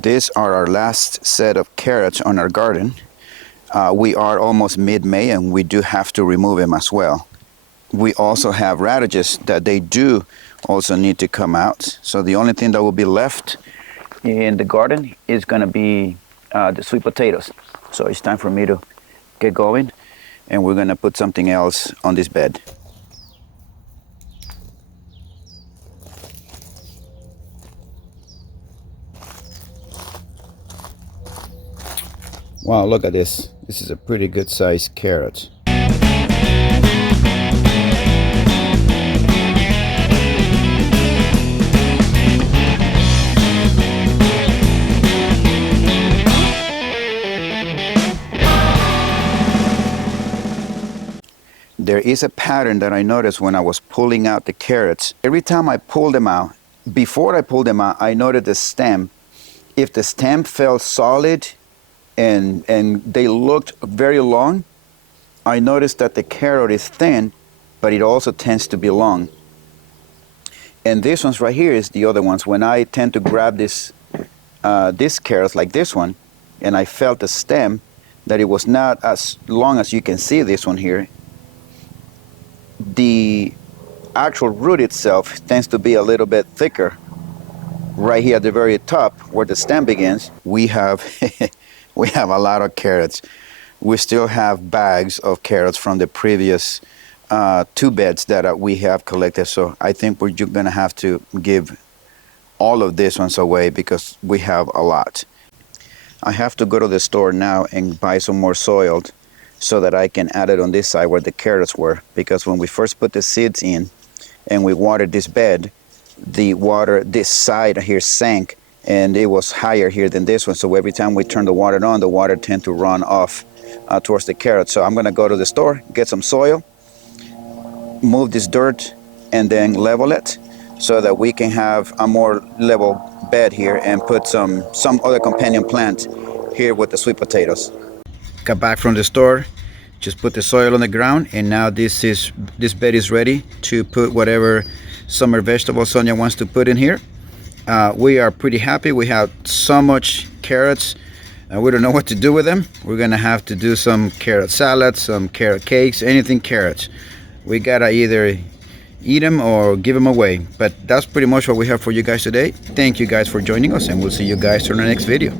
These are our last set of carrots on our garden. We are almost mid-May and we do have to remove them as well. We also have radishes that they do also need to come out. So the only thing that will be left in the garden is going to be the sweet potatoes. So it's time for me to get going, and we're going to put something else on this bed. Wow, look at this. This is a pretty good sized carrot. There is a pattern that I noticed when I was pulling out the carrots. Every time I pulled them out, before I pulled them out, I noted the stem. If the stem felt solid and they looked very long, I noticed that the carrot is thin, but it also tends to be long. And this one's right here is the other ones. When I tend to grab this carrot like this one, and I felt the stem, that it was not as long as you can see this one here. The actual root itself tends to be a little bit thicker right here at the very top where the stem begins. We have we have a lot of carrots. We still have bags of carrots from the previous 2 beds that we have collected. So I think we're going to have to give all of these ones away because we have a lot. I have to go to the store now and buy some more soil so that I can add it on this side where the carrots were, because when we first put the seeds in and we watered this bed, the water, this side here sank and it was higher here than this one. So every time we turn the water on, the water tend to run off towards the carrots. So I'm gonna go to the store, get some soil, move this dirt and then level it so that we can have a more level bed here and put some other companion plant here with the sweet potatoes. Got back from the store, just put the soil on the ground, and now this bed is ready to put whatever summer vegetables Sonia wants to put in here. We are pretty happy. We have so much carrots. We don't know what to do with them. We're gonna have to do some carrot salads, some carrot cakes, anything carrots. We gotta either eat them or give them away. But that's pretty much what we have for you guys today. Thank you guys for joining us, and we'll see you guys in our next video.